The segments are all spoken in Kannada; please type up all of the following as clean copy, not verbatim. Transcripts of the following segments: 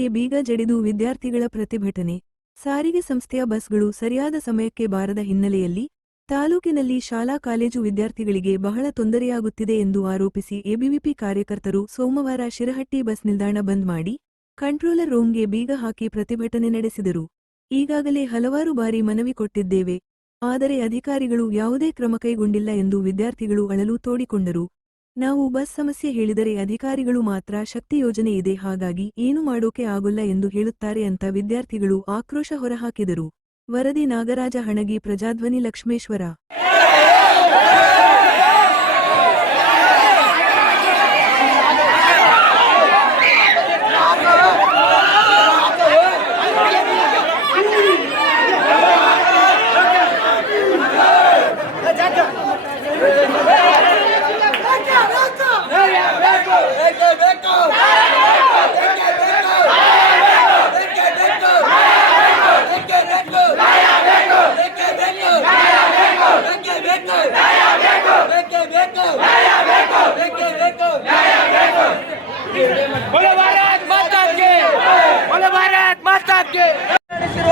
ರೂಂಗೆ ಬೀಗ ಜಡಿದು ವಿದ್ಯಾರ್ಥಿಗಳ ಪ್ರತಿಭಟನೆ. ಸಾರಿಗೆ ಸಂಸ್ಥೆಯ ಬಸ್ಗಳು ಸರಿಯಾದ ಸಮಯಕ್ಕೆ ಬಾರದ ಹಿನ್ನೆಲೆಯಲ್ಲಿ ತಾಲೂಕಿನಲ್ಲಿ ಶಾಲಾ ಕಾಲೇಜು ವಿದ್ಯಾರ್ಥಿಗಳಿಗೆ ಬಹಳ ತೊಂದರೆಯಾಗುತ್ತಿದೆ ಎಂದು ಆರೋಪಿಸಿ ಎಬಿವಿಪಿ ಕಾರ್ಯಕರ್ತರು ಸೋಮವಾರ ಶಿರಹಟ್ಟಿ ಬಸ್ ನಿಲ್ದಾಣ ಬಂದ್ ಮಾಡಿ ಕಂಟ್ರೋಲರ್ ರೂಂಗೆ ಬೀಗ ಹಾಕಿ ಪ್ರತಿಭಟನೆ ನಡೆಸಿದರು. ಈಗಾಗಲೇ ಹಲವಾರು ಬಾರಿ ಮನವಿ ಕೊಟ್ಟಿದ್ದೇವೆ, ಆದರೆ ಅಧಿಕಾರಿಗಳು ಯಾವುದೇ ಕ್ರಮ ಕೈಗೊಂಡಿಲ್ಲ ಎಂದು ವಿದ್ಯಾರ್ಥಿಗಳು ಅಳಲು ತೋಡಿಕೊಂಡರು. ನಾವು ಬಸ್ ಸಮಸ್ಯೆ ಹೇಳಿದರೆ ಅಧಿಕಾರಿಗಳು ಮಾತ್ರ ಶಕ್ತಿ ಯೋಜನೆ ಇದೆ, ಹಾಗಾಗಿ ಏನು ಮಾಡೋಕೆ ಆಗೋಲ್ಲ ಎಂದು ಹೇಳುತ್ತಾರೆ ಅಂತ ವಿದ್ಯಾರ್ಥಿಗಳು ಆಕ್ರೋಶ ಹೊರಹಾಕಿದರು. ವರದಿ ನಾಗರಾಜ ಹಣಗಿ, ಪ್ರಜಾಧ್ವನಿ, ಲಕ್ಷ್ಮೇಶ್ವರ.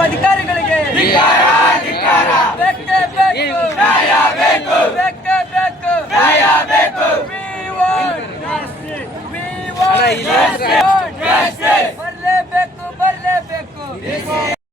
ಅಧಿಕಾರಿಗಳಿಗೆ ಬೇಕು.